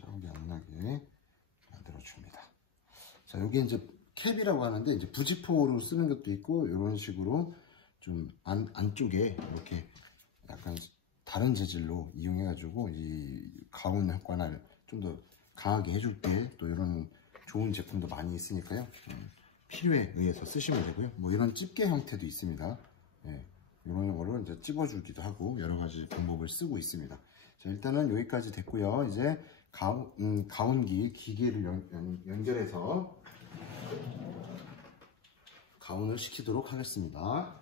자국이 안 나게 만들어 줍니다. 자, 여기 이제 캡이라고 하는데 이제 부직포로 쓰는 것도 있고 이런 식으로 좀 안쪽에 이렇게 약간 다른 재질로 이용해 가지고 이 가운 효과를 좀 더 강하게 해줄 때 또 이런 좋은 제품도 많이 있으니까요. 필요에 의해서 쓰시면 되고요. 뭐 이런 집게 형태도 있습니다. 예, 이런 거를 이제 찝어주기도 하고 여러 가지 방법을 쓰고 있습니다. 자, 일단은 여기까지 됐고요. 이제 가운기 기계를 연결해서 가운을 시키도록 하겠습니다.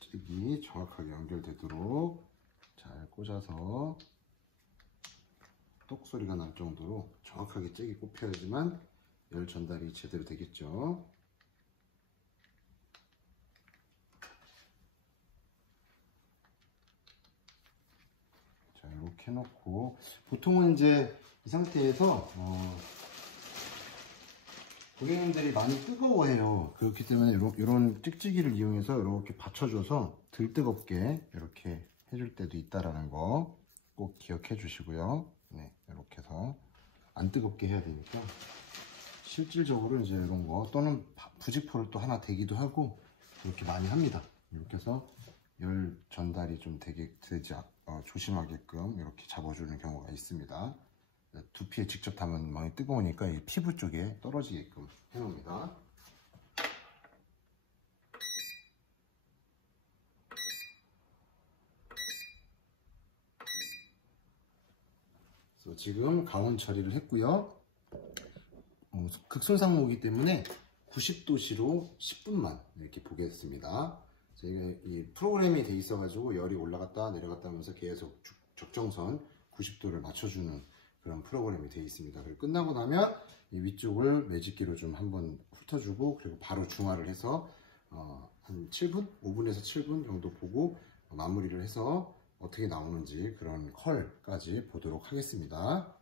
잭이 정확하게 연결되도록 잘 꽂아서 똑 소리가 날 정도로 정확하게 잭이 꼽혀야지만 열 전달이 제대로 되겠죠. 자, 이렇게 해놓고 보통은 이제 이 상태에서 고객님들이 많이 뜨거워해요. 그렇기 때문에 이런 찍찍이를 이용해서 이렇게 받쳐줘서 덜 뜨겁게 이렇게 해줄 때도 있다라는 거 꼭 기억해 주시고요. 네, 이렇게 해서 안 뜨겁게 해야 되니까 실질적으로 이제 이런 거 또는 부직포를 또 하나 대기도 하고 이렇게 많이 합니다. 이렇게 해서 열 전달이 좀 되지 조심하게끔 이렇게 잡아주는 경우가 있습니다. 두피에 직접 닿으면 많이 뜨거우니까 이 피부 쪽에 떨어지게끔 해놓습니다. 그래서 지금 가온 처리를 했고요. 극손상모이기 때문에 90도씨로 10분만 이렇게 보겠습니다. 저희가 이 프로그램이 돼 있어 가지고 열이 올라갔다 내려갔다 하면서 계속 적정선 90도를 맞춰주는 그런 프로그램이 되어 있습니다. 그리고 끝나고 나면 이 위쪽을 매직기로 좀 한번 훑어주고 그리고 바로 중화를 해서 한 7분? 5분에서 7분 정도 보고 마무리를 해서 어떻게 나오는지 그런 컬까지 보도록 하겠습니다.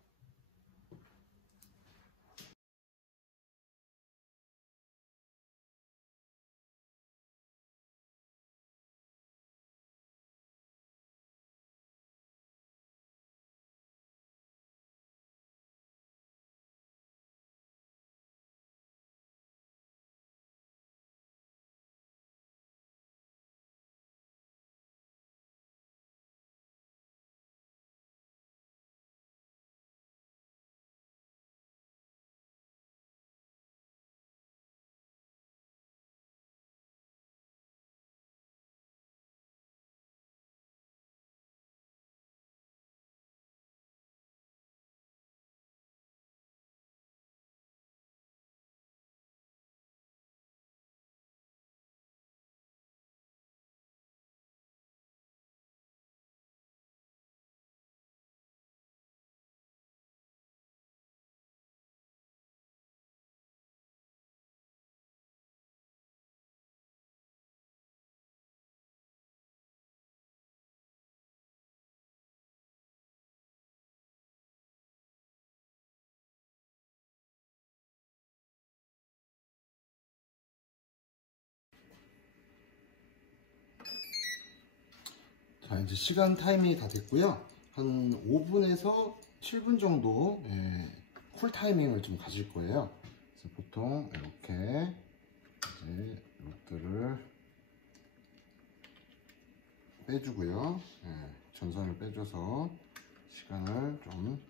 자, 이제 시간 타이밍이 다 됐고요. 한 5분에서 7분 정도 쿨 타이밍을 좀 가질 거예요. 그래서 보통 이렇게 이제 이것들을 빼주고요. 전선을 빼줘서 시간을 좀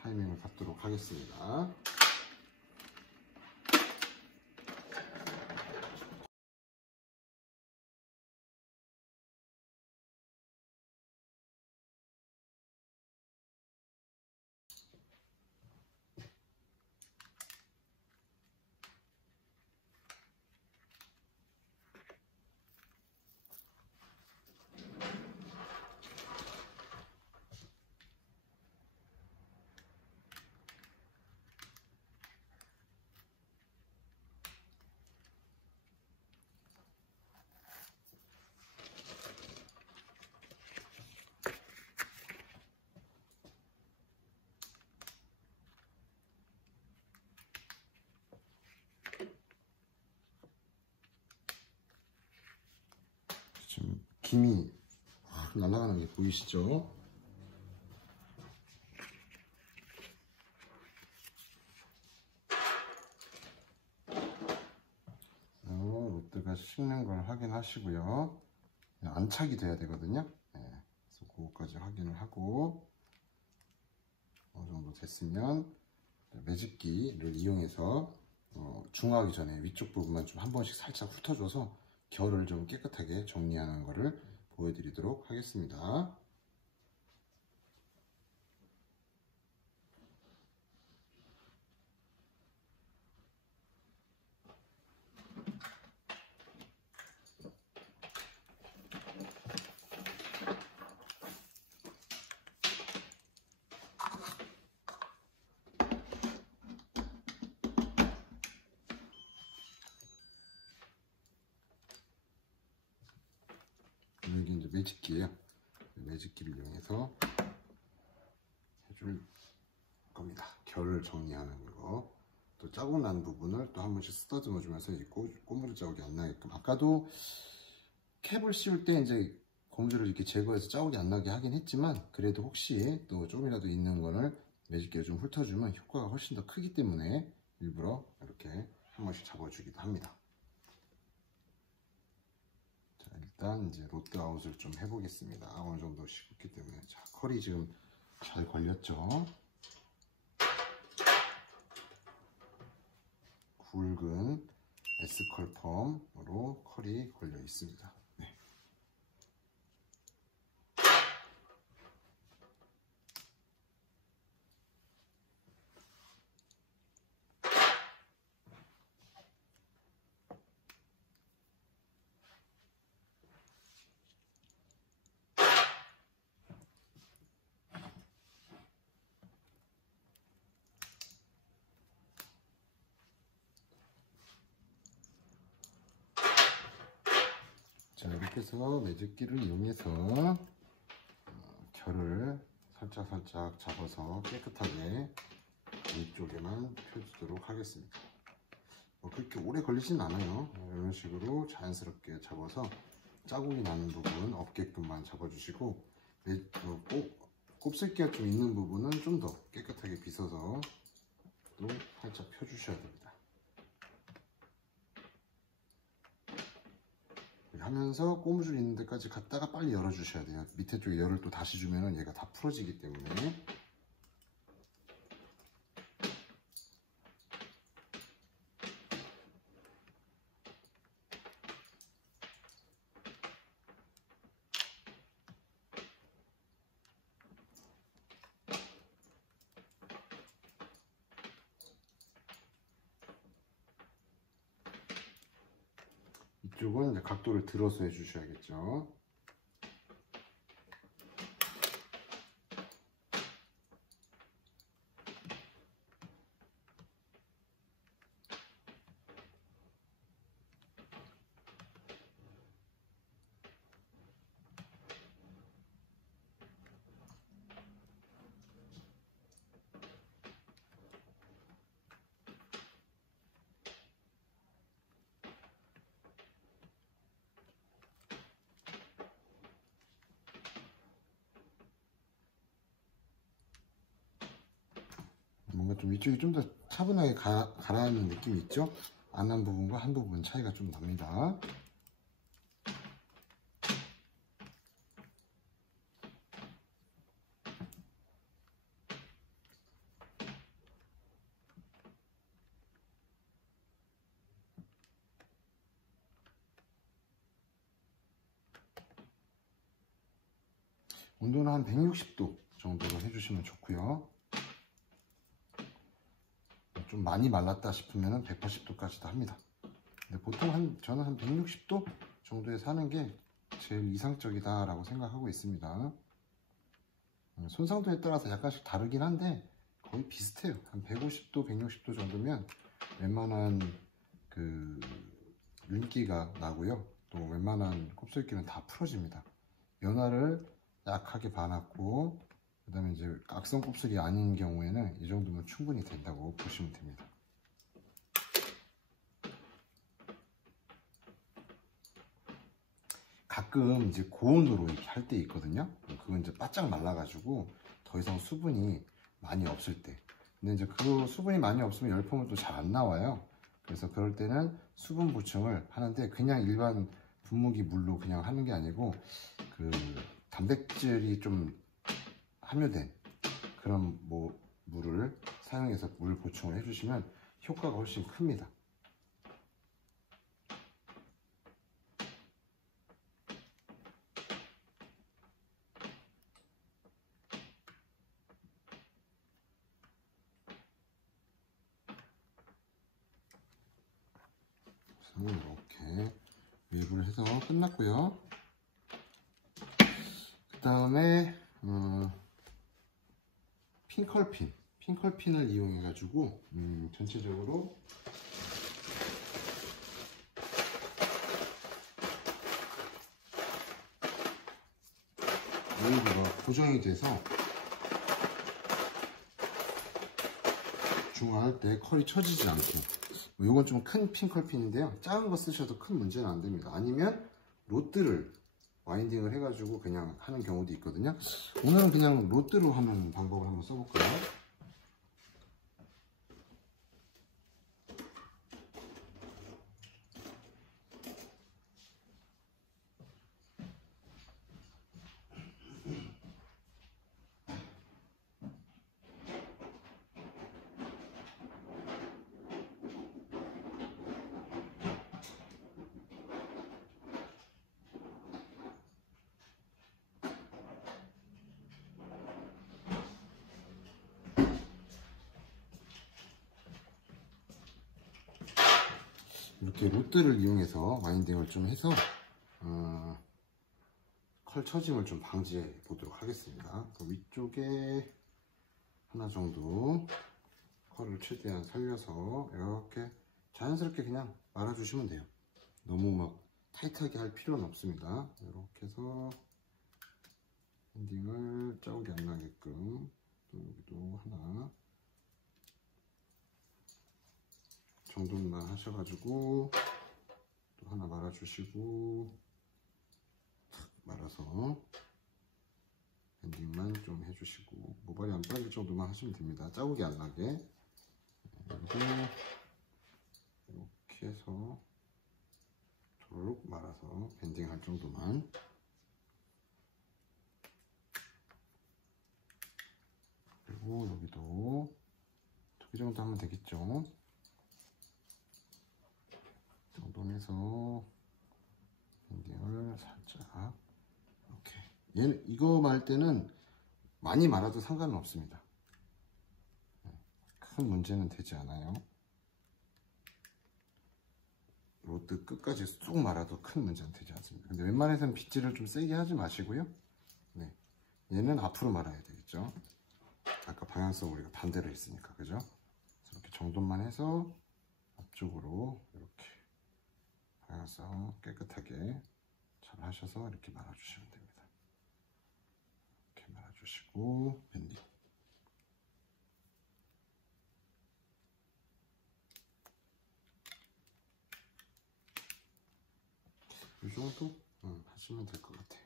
타이밍을 갖도록 하겠습니다. 김이 확 날아가는 게 보이시죠? 롯데가 식는 걸 확인하시고요. 안착이 돼야 되거든요. 네, 그래서 그거까지 확인을 하고 어느 정도 됐으면 매집기를 이용해서 중화하기 전에 위쪽 부분만 좀 한 번씩 살짝 훑어줘서 결을 좀 깨끗하게 정리하는 것을 보여드리도록 하겠습니다. 여기 이제 매직기예요. 매직기를 이용해서 해줄 겁니다. 결을 정리하는 거. 또 자국 난 부분을 또 한 번씩 쓰다듬어 주면서 고무줄 자국이 안 나게끔. 아까도 캡을 씌울 때 이제 고무줄을 이렇게 제거해서 자국이 안 나게 하긴 했지만, 그래도 혹시 또 조금이라도 있는 거를 매직기에 좀 훑어주면 효과가 훨씬 더 크기 때문에 일부러 이렇게 한 번씩 잡아주기도 합니다. 일단 이제 롯데아웃을 좀 해보겠습니다. 어느 정도 식었기 때문에. 자, 컬이 지금 잘 걸렸죠? 굵은 S컬 펌으로 컬이 걸려 있습니다. 네. 자, 이렇게 해서 매직기를 이용해서 결을 살짝 잡아서 깨끗하게 위쪽에만 펴주도록 하겠습니다. 그렇게 오래 걸리진 않아요. 이런 식으로 자연스럽게 잡아서 자국이 나는 부분 없게끔만 잡아주시고, 곱슬기가 좀 있는 부분은 좀 더 깨끗하게 빗어서 또 살짝 펴주셔야 됩니다. 하면서 고무줄 있는 데까지 갔다가 빨리 열어주셔야 돼요. 밑에 쪽에 열을 또 다시 주면은 얘가 다 풀어지기 때문에. 이쪽은 이제 각도를 들어서 해주셔야겠죠. 뭔가 좀 위쪽이 좀 더 차분하게 가라앉는 느낌이 있죠? 안 한 부분과 한 부분 차이가 좀 납니다. 온도는 한 160도 정도로 해주시면 좋고요. 좀 많이 말랐다 싶으면 180도까지도 합니다. 근데 보통 저는 한 160도 정도에 사는 게 제일 이상적이다 라고 생각하고 있습니다. 손상도에 따라서 약간씩 다르긴 한데 거의 비슷해요. 한 150도, 160도 정도면 웬만한 그 윤기가 나고요. 또 웬만한 곱슬기는 다 풀어집니다. 연화를 약하게 봐놨고, 그 다음에 이제 악성 곱슬이 아닌 경우에는 이 정도면 충분히 된다고 보시면 됩니다. 가끔 이제 고온으로 이렇게 할 때 있거든요. 그건 이제 바짝 말라가지고 더 이상 수분이 많이 없을 때. 근데 이제 그 수분이 많이 없으면 열폼은 또 잘 안 나와요. 그래서 그럴 때는 수분 보충을 하는데 그냥 일반 분무기 물로 그냥 하는 게 아니고 그 단백질이 좀 함유된 그런 뭐 물을 사용해서 물 보충을 해주시면 효과가 훨씬 큽니다. 이렇게 웨이브를 해서 끝났고요. 그 다음에 핑컬핀을 이용해 가지고 전체적으로 웨이브가 고정이 돼서 중화할 때 컬이 처지지 않게. 이건 좀 큰 핑컬핀인데요, 작은 거 쓰셔도 큰 문제는 안 됩니다. 아니면 로드를 와인딩을 해가지고 그냥 하는 경우도 있거든요. 오늘은 그냥 로드로 하는 방법을 한번 써볼까요? 이렇게 로드를 이용해서 와인딩을 좀 해서 컬 처짐을 좀 방지해 보도록 하겠습니다. 위쪽에 하나 정도 컬을 최대한 살려서 이렇게 자연스럽게 그냥 말아주시면 돼요. 너무 막 타이트하게 할 필요는 없습니다. 이렇게 해서 엔딩을 자국이 안 나게끔 또 여기도 하나 정도만 하셔가지고 또 하나 말아주시고 탁 말아서 엔딩만 좀 해주시고 모발이 안 빠질 정도만 하시면 됩니다. 자국이 안 나게. 그리고 이렇게 해서 도록 말아서 밴딩 할 정도만. 그리고 여기도 2개 정도 하면 되겠죠. 정돈해서 밴딩을 살짝 이렇게. 얘는 이거 말 때는 많이 말아도 상관은 없습니다. 큰 문제는 되지 않아요. 로드 끝까지 쏙 말아도 큰 문제는 되지 않습니다. 근데 웬만해서는 빗질을 좀 세게 하지 마시고요. 네. 얘는 앞으로 말아야 되겠죠. 아까 방향성 우리가 반대로 했으니까, 그죠? 이렇게 정돈만 해서 앞쪽으로 이렇게 방향성 깨끗하게 잘 하셔서 이렇게 말아주시면 됩니다. 이렇게 말아주시고 밴딩. 이 정도 하시면 될 것 같아요.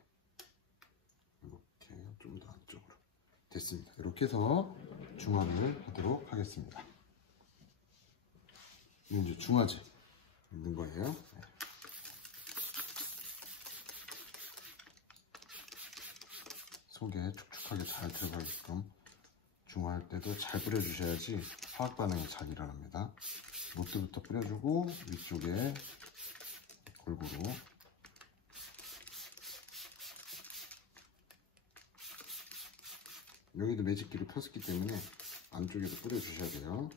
이렇게 좀 더 안쪽으로 됐습니다. 이렇게 해서 중화를 하도록 하겠습니다. 이건 이제 중화제 있는 거예요. 네. 속에 축축하게 잘 들어가게끔 중화할 때도 잘 뿌려주셔야지 화학 반응이 잘 일어납니다. 로트부터 뿌려주고 위쪽에 골고루. 여기도 매직기로 폈었기 때문에 안쪽에도 뿌려주셔야 돼요.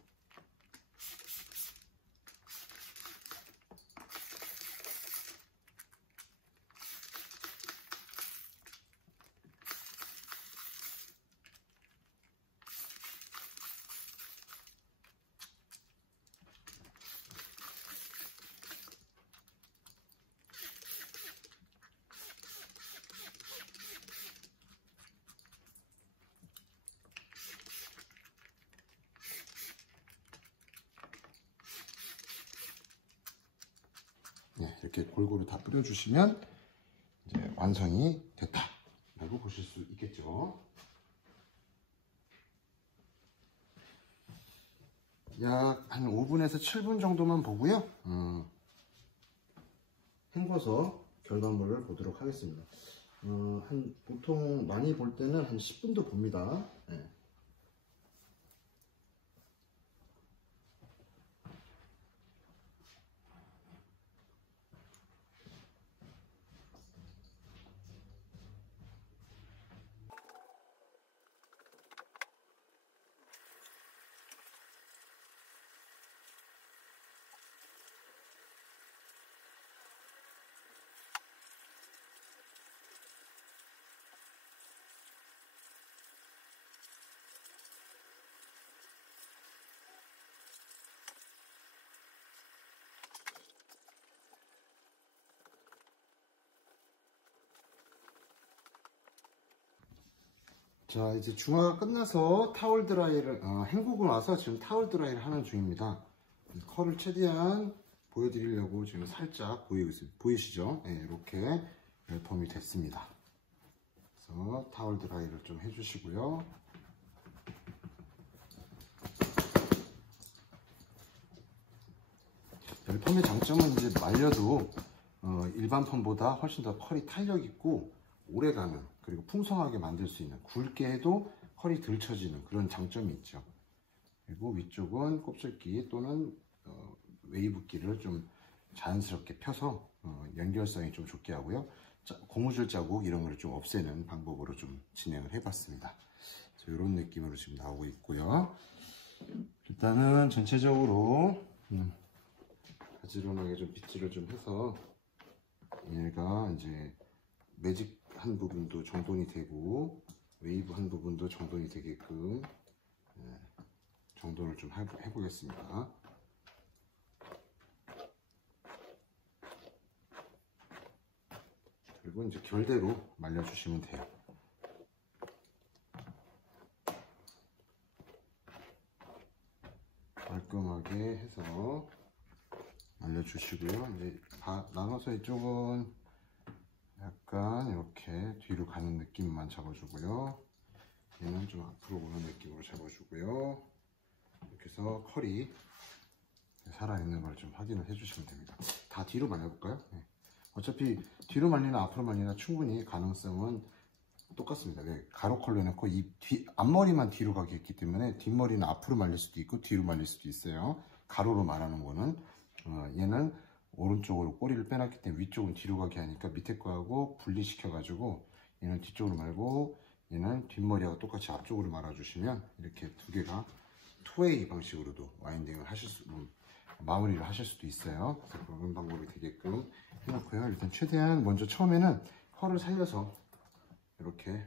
네, 이렇게 골고루 다 뿌려주시면 이제 완성이 됐다 라고 보실 수 있겠죠. 약 한 5분에서 7분 정도만 보고요. 헹궈서 결과물을 보도록 하겠습니다. 보통 많이 볼 때는 한 10분도 봅니다. 네. 자, 이제 중화가 끝나서 타월 드라이를 헹구고 나서 지금 타월 드라이를 하는 중입니다. 컬을 최대한 보여드리려고 지금 살짝 보이시죠? 네, 이렇게 열펌이 됐습니다. 그래서 타월 드라이를 좀 해주시고요. 열펌의 장점은 이제 말려도 일반 펌보다 훨씬 더 컬이 탄력 있고 오래가는, 그리고 풍성하게 만들 수 있는, 굵게 해도 컬이 덜 쳐지는 그런 장점이 있죠. 그리고 위쪽은 곱슬기 또는 웨이브기를 좀 자연스럽게 펴서 연결성이 좀 좋게 하고요. 고무줄 자국 이런 걸 좀 없애는 방법으로 좀 진행을 해봤습니다. 이런 느낌으로 지금 나오고 있고요. 일단은 전체적으로 가지런하게 좀 빗질을 좀 해서 얘가 이제 매직 한 부분도 정돈이 되고 웨이브 한 부분도 정돈이 되게끔 정돈을 좀 해보겠습니다. 그리고 이제 결대로 말려주시면 돼요. 깔끔하게 해서 말려주시고요. 이제 나눠서 이쪽은 약간 이렇게 뒤로 가는 느낌만 잡아주고요. 얘는 좀 앞으로 오는 느낌으로 잡아주고요. 이렇게 해서 컬이 살아있는 걸 좀 확인을 해주시면 됩니다. 다 뒤로 말려볼까요? 네. 어차피 뒤로 말리나 앞으로 말리나 충분히 가능성은 똑같습니다. 네. 가로 컬로 해놓고 이 앞머리만 뒤로 가게 했기 때문에 뒷머리는 앞으로 말릴 수도 있고 뒤로 말릴 수도 있어요. 가로로 말하는 거는 얘는 오른쪽으로 꼬리를 빼놨기 때문에 위쪽은 뒤로 가게 하니까 밑에 거하고 분리시켜 가지고 얘는 뒤쪽으로 말고 얘는 뒷머리하고 똑같이 앞쪽으로 말아주시면 이렇게 두 개가 투웨이 방식으로도 와인딩을 마무리를 하실 수도 있어요. 그래서 그런 방법이 되게끔 해놓고요. 일단 최대한 먼저 처음에는 컬을 살려서 이렇게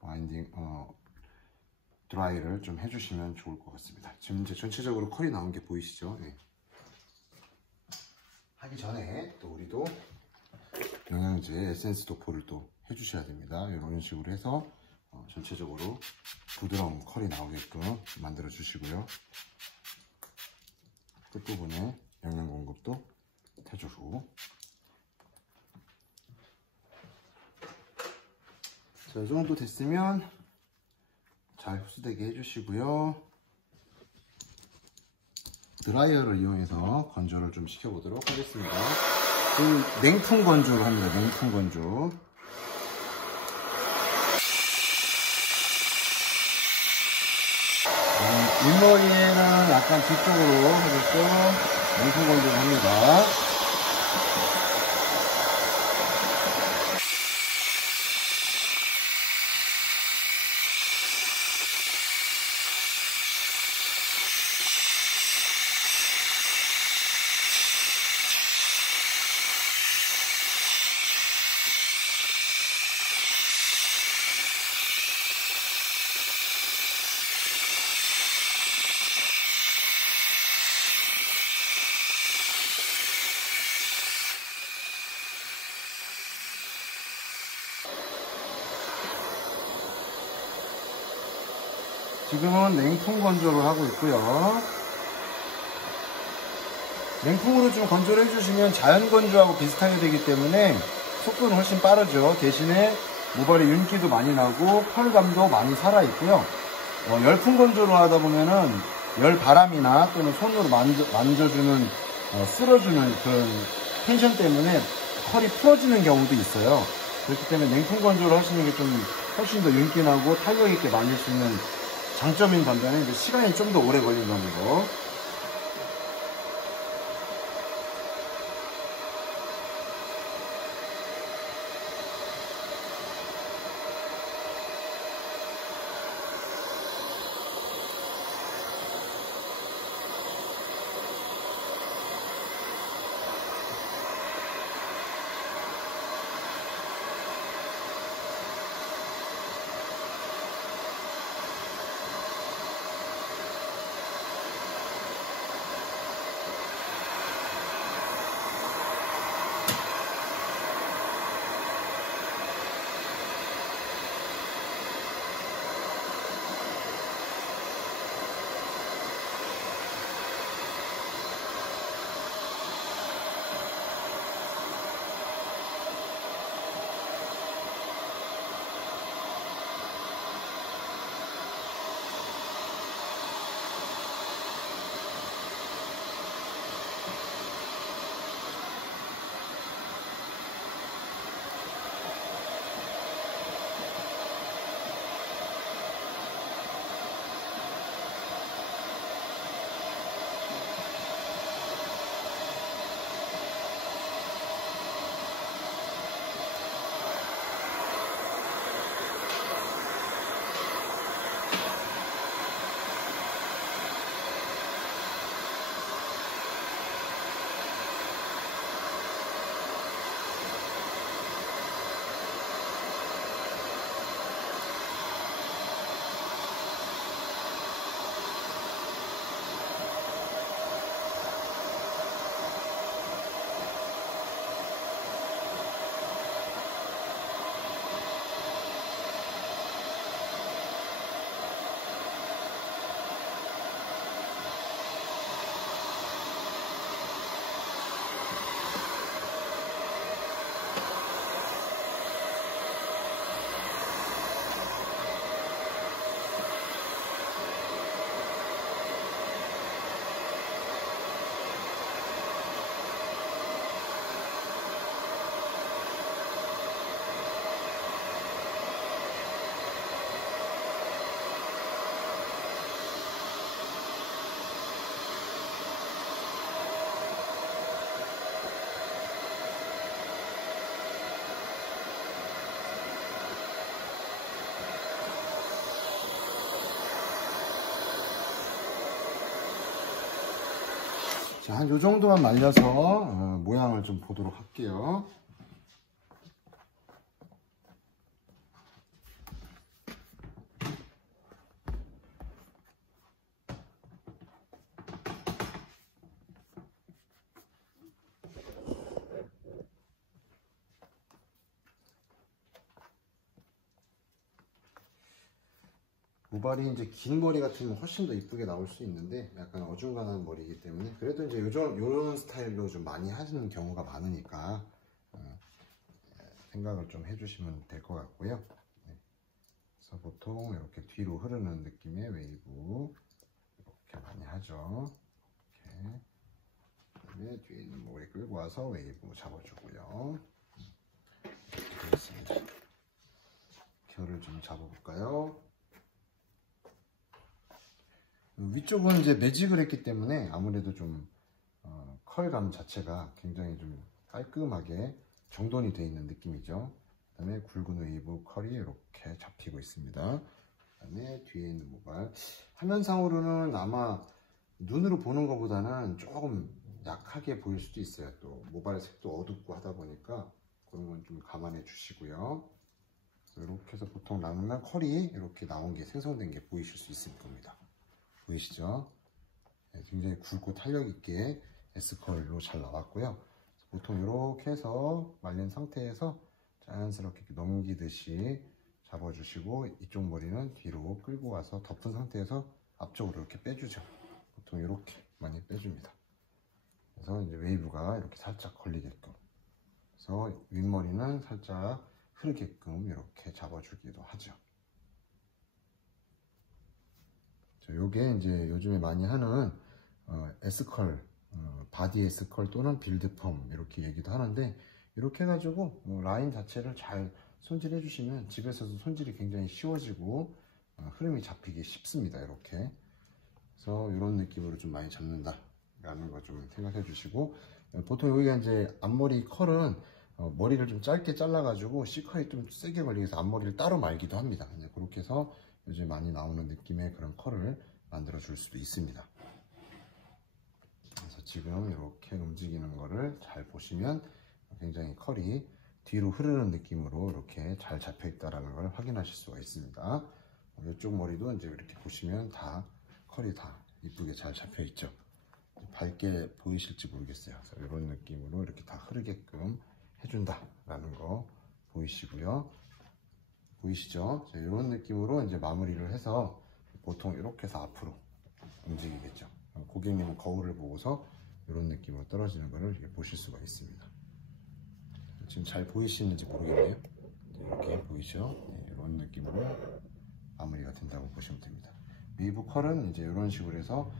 와인딩 드라이를 좀 해주시면 좋을 것 같습니다. 지금 이제 전체적으로 컬이 나온 게 보이시죠? 네. 하기 전에 또 우리도 영양제 에센스 도포를 또 해주셔야 됩니다. 이런 식으로 해서 전체적으로 부드러운 컬이 나오게끔 만들어 주시고요. 끝부분에 영양 공급도 해주고, 자, 이 정도 됐으면 잘 흡수되게 해주시고요. 드라이어를 이용해서 건조를 좀 시켜보도록 하겠습니다. 냉풍 건조를 합니다. 냉풍 건조. 윗머리에는 약간 뒤쪽으로 해서 냉풍 건조를 합니다. 지금은 냉풍 건조를 하고 있고요. 냉풍으로 좀 건조를 해주시면 자연 건조하고 비슷하게 되기 때문에 속도는 훨씬 빠르죠. 대신에 모발의 윤기도 많이 나고 펄감도 많이 살아있고요. 열풍 건조를 하다 보면은 열 바람이나 또는 손으로 만져주는 쓸어주는 그런 텐션 때문에 펄이 풀어지는 경우도 있어요. 그렇기 때문에 냉풍 건조를 하시는 게 좀 훨씬 더 윤기 나고 탄력 있게 말릴 수 있는 장점인 반면에 이제 시간이 좀 더 오래 걸린다는 거. 자, 한 요 정도만 말려서 모양을 좀 보도록 할게요. 모발이 이제 긴 머리 같으면 훨씬 더 이쁘게 나올 수 있는데 약간 어중간한 머리이기 때문에 그래도 이제 요런 스타일로 좀 많이 하시는 경우가 많으니까 생각을 좀 해주시면 될 것 같고요. 네. 그래서 보통 이렇게 뒤로 흐르는 느낌의 웨이브 이렇게 많이 하죠. 이렇게. 그다음에 뒤에 있는 머리 끌고 와서 웨이브 잡아주고요. 이렇게 되겠습니다. 결을 좀 잡아볼까요? 위쪽은 이제 매직을 했기 때문에 아무래도 좀 컬감 자체가 굉장히 좀 깔끔하게 정돈이 되어 있는 느낌이죠. 그 다음에 굵은 웨이브 컬이 이렇게 잡히고 있습니다. 그 다음에 뒤에 있는 모발 화면상으로는 아마 눈으로 보는 것보다는 조금 약하게 보일 수도 있어요. 또 모발 색도 어둡고 하다 보니까 그런 건 좀 감안해 주시고요. 이렇게 해서 보통 나누면 컬이 이렇게 나온 게 생성된 게 보이실 수 있을 겁니다. 보이시죠? 네, 굉장히 굵고 탄력 있게 S컬로 잘 나왔고요. 보통 이렇게 해서 말린 상태에서 자연스럽게 이렇게 넘기듯이 잡아주시고 이쪽 머리는 뒤로 끌고 와서 덮은 상태에서 앞쪽으로 이렇게 빼주죠. 보통 이렇게 많이 빼줍니다. 그래서 이제 웨이브가 이렇게 살짝 걸리게끔 그래서 윗머리는 살짝 흐르게끔 이렇게 잡아주기도 하죠. 요게 이제 요즘에 많이 하는 S컬, 바디 S컬 또는 빌드펌 이렇게 얘기도 하는데, 이렇게 해가지고 라인 자체를 잘 손질해 주시면 집에서도 손질이 굉장히 쉬워지고 흐름이 잡히기 쉽습니다. 이렇게. 그래서 이런 느낌으로 좀 많이 잡는다 라는 거 좀 생각해 주시고, 보통 여기가 이제 앞머리 컬은 머리를 좀 짧게 잘라 가지고 C컬이 좀 세게 걸리게 해서 앞머리를 따로 말기도 합니다. 그렇게 해서 요즘 많이 나오는 느낌의 그런 컬을 만들어 줄 수도 있습니다. 그래서 지금 이렇게 움직이는 거를 잘 보시면 굉장히 컬이 뒤로 흐르는 느낌으로 이렇게 잘 잡혀 있다라는 걸 확인하실 수가 있습니다. 이쪽 머리도 이제 이렇게 보시면 다 컬이 다 이쁘게 잘 잡혀 있죠. 밝게 보이실지 모르겠어요. 그래서 이런 느낌으로 이렇게 다 흐르게끔 해준다 라는 거 보이시고요. 보이시죠? 이런 느낌으로 이제 마무리를 해서 보통 이렇게 해서 앞으로 움직이겠죠. 고객님은 거울을 보고서 이런 느낌으로 떨어지는 것을 보실 수가 있습니다. 지금 잘 보이시는지 모르겠네요. 이렇게 보이죠? 네, 이런 느낌으로 마무리가 된다고 보시면 됩니다. 웨이브 컬은 이제 이런 식으로 해서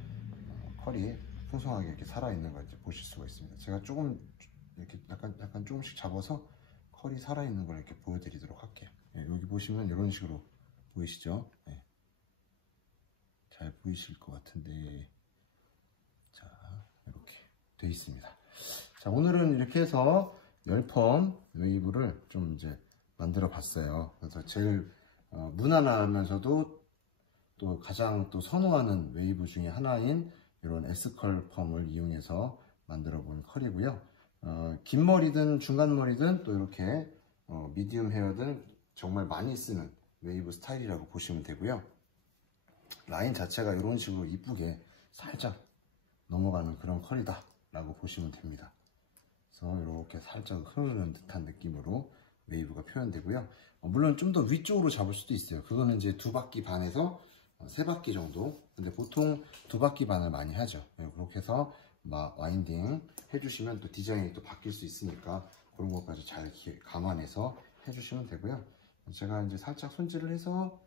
컬이 풍성하게 이렇게 살아있는 걸 이제 보실 수가 있습니다. 제가 조금 이렇게 약간 조금씩 잡아서 컬이 살아있는 걸 이렇게 보여드리도록 할게요. 네, 여기 보시면 이런 식으로 보이시죠? 네. 잘 보이실 것 같은데, 자, 이렇게 돼 있습니다. 자, 오늘은 이렇게 해서 열펌 웨이브를 좀 이제 만들어 봤어요. 그래서 제일 무난하면서도 또 가장 또 선호하는 웨이브 중에 하나인 이런 S컬 펌을 이용해서 만들어 본 컬이고요. 긴 머리든 중간 머리든 또 이렇게 미디움 헤어든 정말 많이 쓰는 웨이브 스타일이라고 보시면 되고요. 라인 자체가 이런 식으로 이쁘게 살짝 넘어가는 그런 컬이다 라고 보시면 됩니다. 그래서 이렇게 살짝 흐르는 듯한 느낌으로 웨이브가 표현되고요. 물론 좀 더 위쪽으로 잡을 수도 있어요. 그거는 이제 2바퀴 반에서 3바퀴 정도. 근데 보통 2바퀴 반을 많이 하죠. 그렇게 해서 와인딩 해주시면 또 디자인이 또 바뀔 수 있으니까 그런 것까지 잘 감안해서 해주시면 되고요. 제가 이제 살짝 손질을 해서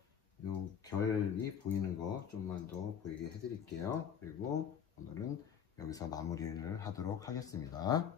요 결이 보이는 거 좀만 더 보이게 해드릴게요. 그리고 오늘은 여기서 마무리를 하도록 하겠습니다.